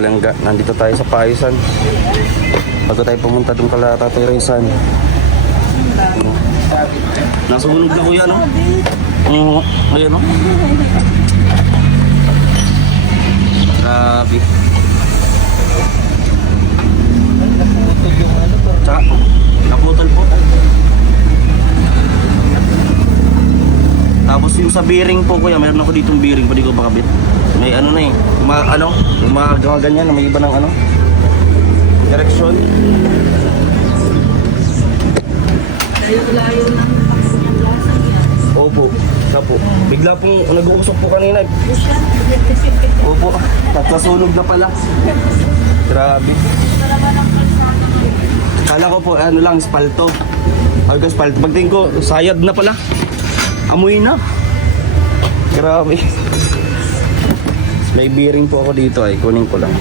kalangga, nandito tayo sa Payusan. Bago tayo pumunta dun kala Tatay Rizal. Nasunog na kuya, no? Ayan, no? Grabe. Tsaka, naputol po. Tapos yung sa bearing po kuya, meron ako ditong bearing, pwede ko pakabit. May ano na eh, yung mga ganyan na may iba ng ano, direksyon. Layo-layo ng plaza niya. Opo, siya po. Bigla pong nag-uusok po kanina. Opo, nagkasunog na pala. Grabe. Kala ko po, ano lang, spalto. Ay ko, spalto. Pagtingin ko, sayad na pala. Amoy na. Grabe. May bearing po ako dito ay kunin ko lang.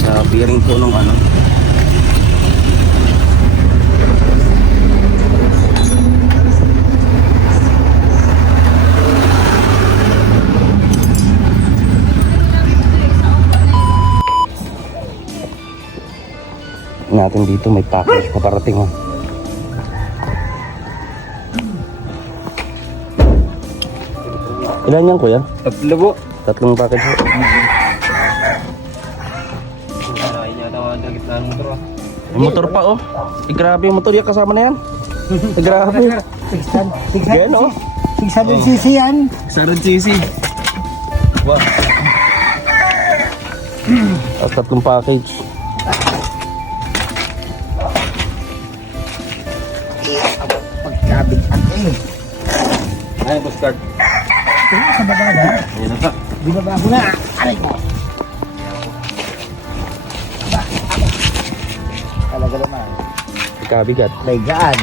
Sa bearing po ng ano. Natin dito may package paparating, oh. Ilan yan kuya? 3 po. 3 package po. Ay, yata mga dagit na motor ah. May motor pa, oh. Grabe yung motor yan, kasama na yan. Grabe. 600 Yan, oh. 600cc yan. 100cc. Wow. At 3 package. Pagkabit at Ay, postcard. sa baba na. Ayun na. Binaba ko na. Aray ko. Talaga naman. Kabigat. May gaan.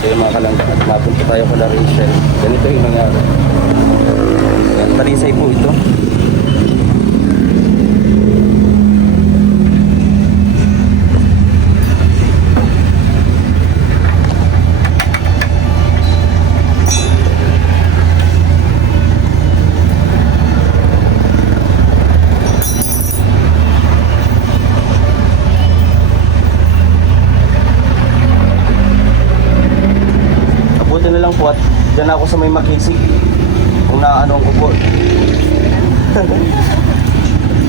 So yung mga kalangga, at mapunta tayo kala Rachel. Ganito yung nangyari. Talisay po ito. Abuti na lang po at dyan ako sa may Makisig. Kung naano ko po.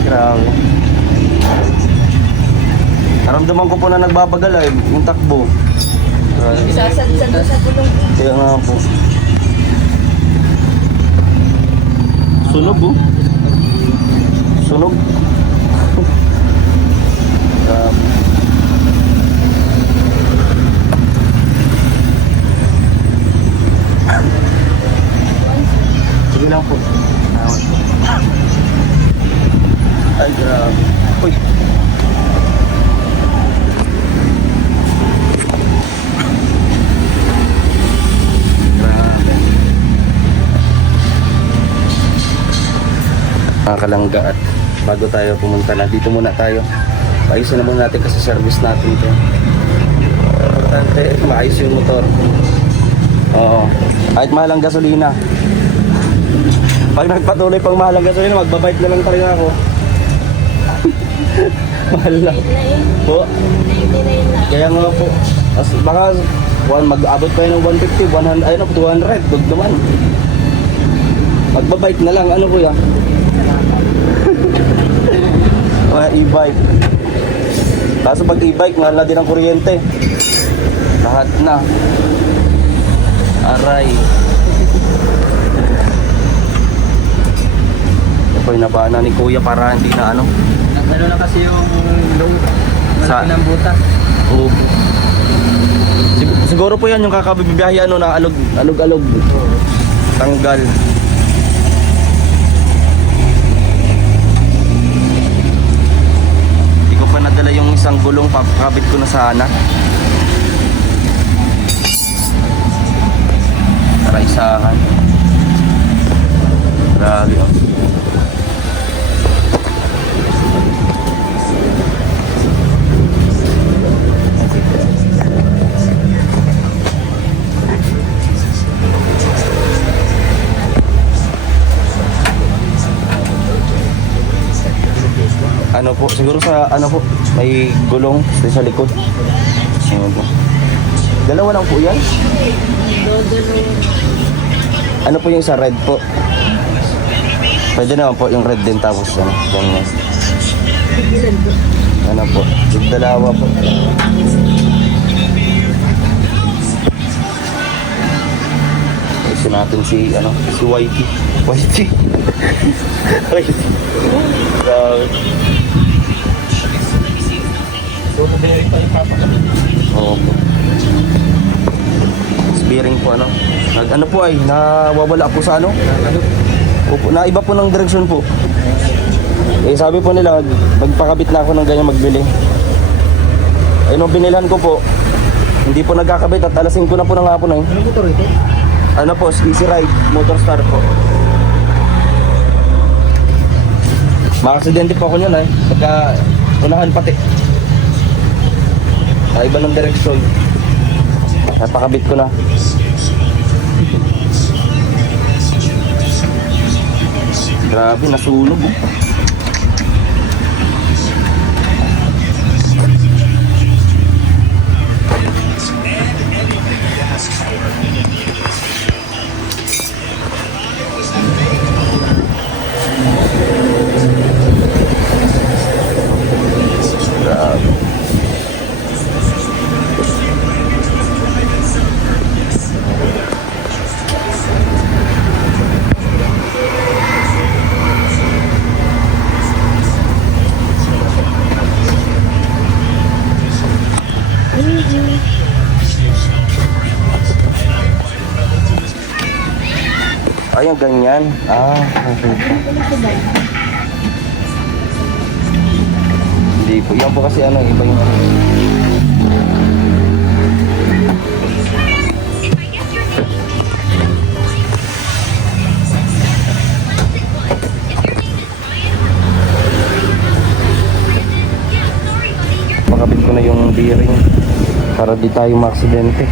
Grabe. Naramdaman ko po na nagbabagal ay yung takbo. Sasadsa doon sa gulong. Kaya nga po. Sunog, oh. Sunog. Grabe. Sige lang po. Ay, grabe. Uy. Grabe. Mga kalangga, at bago tayo pumunta na, dito muna tayo. Ayusin na muna natin kasi service natin ito. Importante, maayos yung motor. Oo. Kahit mahal ang gasolina. Pag nagpatuloy pang mahal ang gasolina, magbabike na lang talaga ako. Mahal lang. Po. Kaya nga po. As, baka mag-abot pa yun ng 150, 100, ayun, 200. Dug naman. Magbabike na lang. Ano kuya? Mga e-bike. Kaso pag e-bike, mahal na din ang kuryente. Lahat na. Aray. Ito yung nabana ni kuya para hindi na ano. Ano na kasi yung low. Sa- Malaki ng butas. Opo. Siguro po yan yung kakabibiyahe ano na alog-alog. Tanggal. Hindi ko pa nadala yung isang gulong, papakabit ko na sana. Para isahan. Grabe oh. Ano po, siguro sa ano po, may gulong sa likod. Ano po. Dalawa lang po yan? Ano po yung sa red po? Pwede naman po yung red din tapos ano, ganyan. Ano po, yung dalawa po. Kasi natin si, ano, si Whitey. Whitey. Whitey. Grabe. Oo po. Bearing po ano. Ano po ay nawawala po sa ano? Opo, na iba po ng direksyon po. Eh sabi po nila magpakabit na ako ng ganyan magbili. Eh nung binilhan ko po, hindi po nagkakabit at alas 5 na po ng hapon eh. Ano motor ito? Ano po, Easy Ride, Motor Star po. Maka-aksidente po ako yun eh. Pagka unahan pati. Iba ng direksyon. Napakabit ko na. Grabe, nasunog. Grabe. Ay, ang ganyan. Ah, okay. Hindi po. Yan po kasi ano, iba yung ano. Pakabit ko na yung bearing para di tayo maaksidente.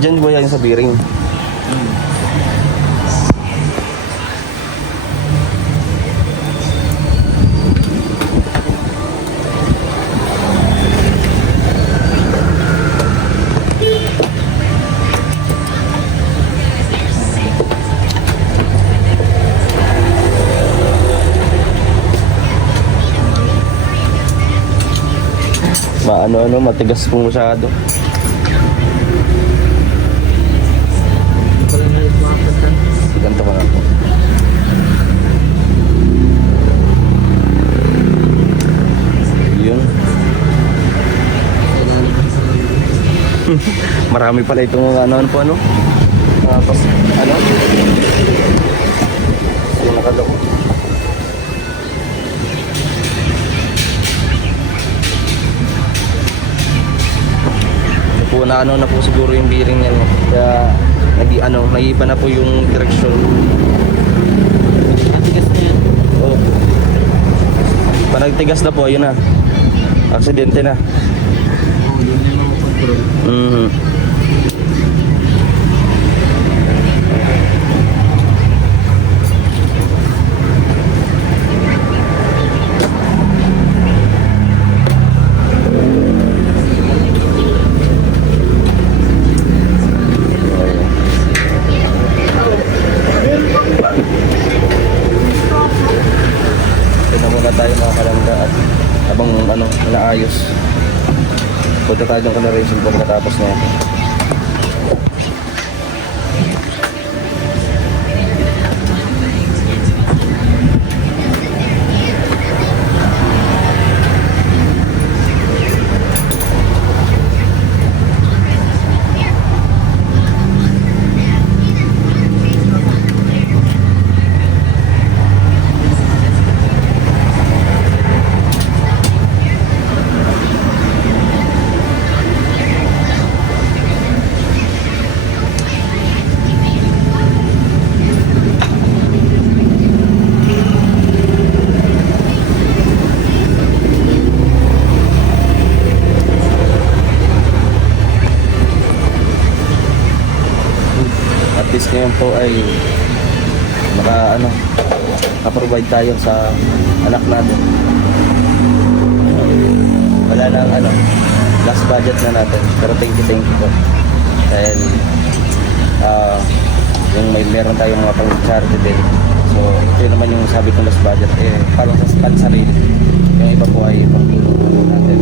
Diyan ba yan sa bearing? Maano, matigas po masyado. Ganito ko na po. Yun. Marami pala itong ano po ano. Tapos ano? Yung nakaloko. Po na ano na po siguro yung bearing niya, no? Kaya nag-iiba na po yung direksyon. Matigas na yan. Oh. Pag nagtigas na po, yun na. Aksidente na. Oo, yun yung mga control. Mhm. Ito muna tayo mga kalangga at habang naayos. Punta tayo ng coloration pagkatapos na ito. At least ngayon po ay provide tayo sa anak natin. Wala nang last budget na natin, pero thank you po dahil meron tayong mga pang-charity din. So ito naman yung sabi kong last budget, parang sa pansarili. Yung iba po ay pang-tulong natin.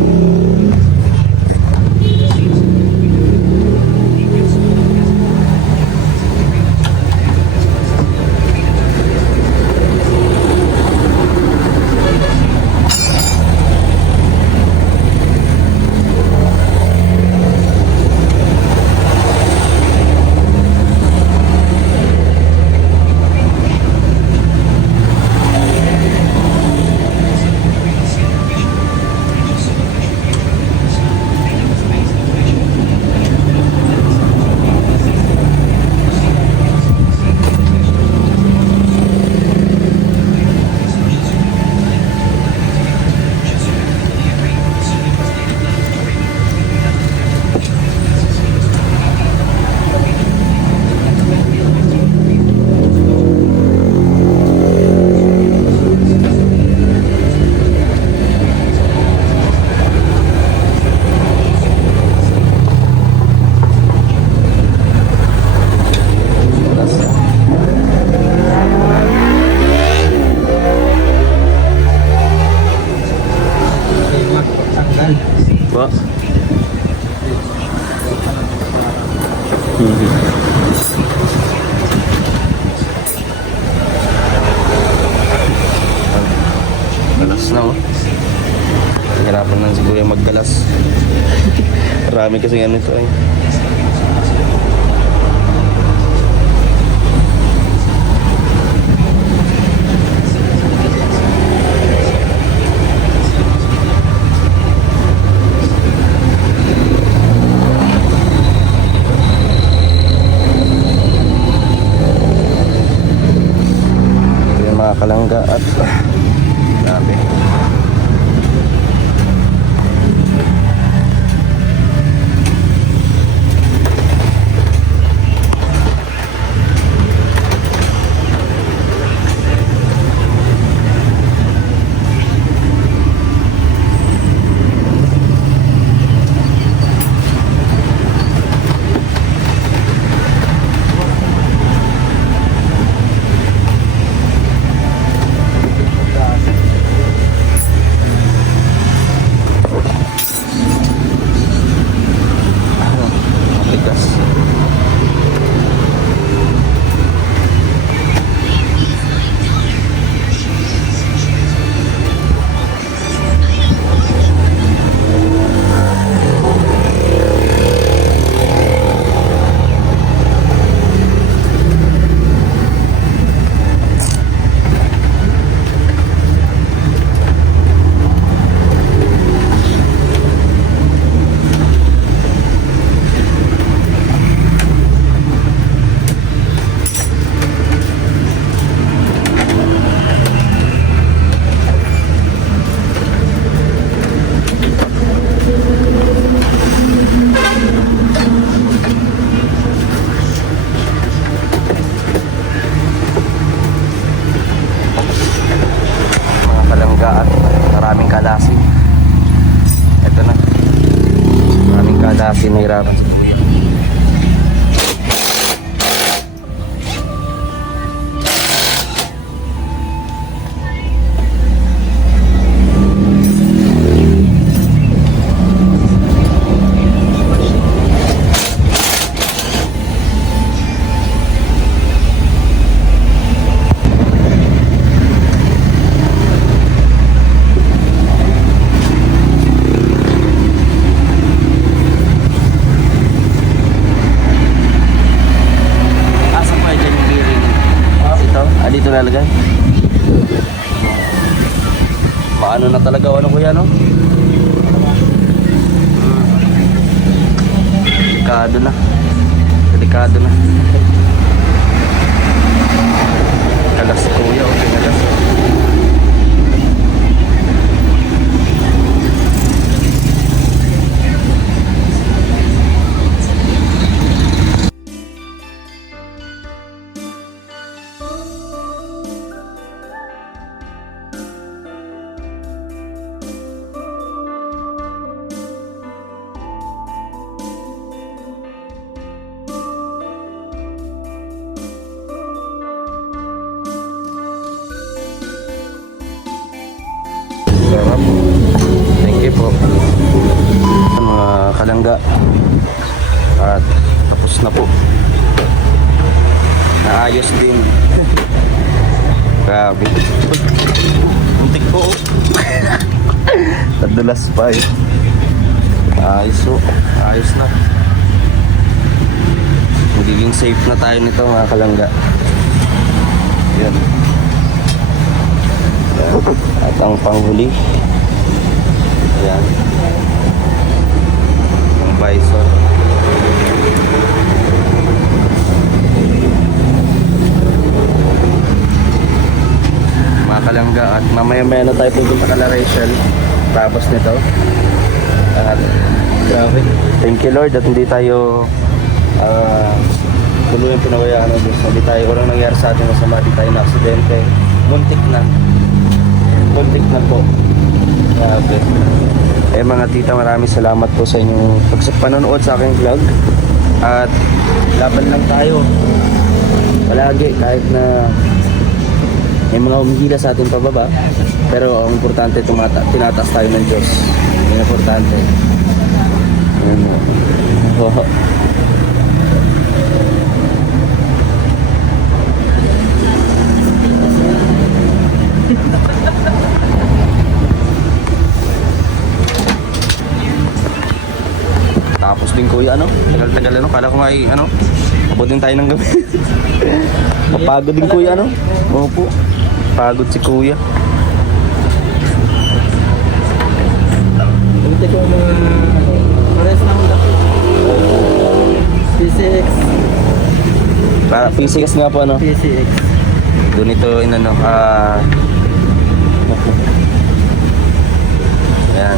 Po. Galas na oh. Hirapan lang siguro yung maggalas. Marami kasi nga nito ay. Kalangga at dami. Lalaki nahirapan si kuya. Asa pa dyan yung bearing? Ito? Dito nalagay? Maano na talaga, ano kuya, no? Delikado na. Delikado na. Kagas si kuya, okay, kagas. Sarap. Thank you po. Mga kalangga. At tapos na po. Naayos din. Grabe. Muntik po. Nadulas pa eh. Ayos po. Ayos na. Magiging safe na tayo nito mga kalangga. Yan. At ang panghuli, ayan, ang bison. Mga kalangga, at mamaya-maya na tayo pupunta kala Rachel. Tapos nito, at grabe, thank you Lord at hindi tayo tuluyang pinawayaan ng Diyos. Hindi tayo, walang nangyari sa ating masama, hindi tayo na aksidente. Muntik na po. Grabe. Mga tita, maraming salamat po sa inyong panonood sa aking vlog. At laban lang tayo palagi kahit na may mga humihila sa ating pababa. Pero ang importante, tinataas tayo ng Diyos. Yung importante. Tapos din kuya, ano? Tagal-tagal, ano? Kala ko nga ano? Abot din tayo ng gabi. Mapagod din kuya, ano? Opo. Pagod si kuya. Buti ko mga pares na Honda. PCX. Para PCX nga po, ano? PCX. Doon ito, inano, ayan.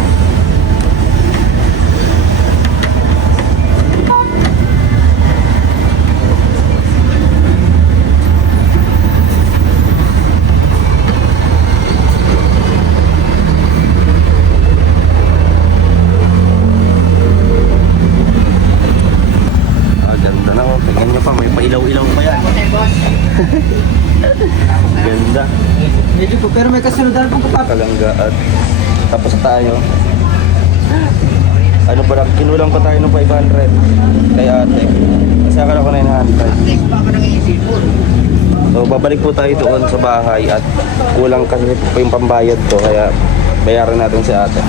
Ganda na, oh. Tingnan nyo pa, may pailaw-ilaw pa yan. Ganda. Medyo po, pero may kasunod pong kapap. Kalangga at tapos tayo. Ano pa lang, kinulang pa tayo ng 500 kay ate. Kasi akala ko 900. So babalik po tayo doon sa bahay at kulang kasi po yung pambayad ko kaya bayaran natin si ate.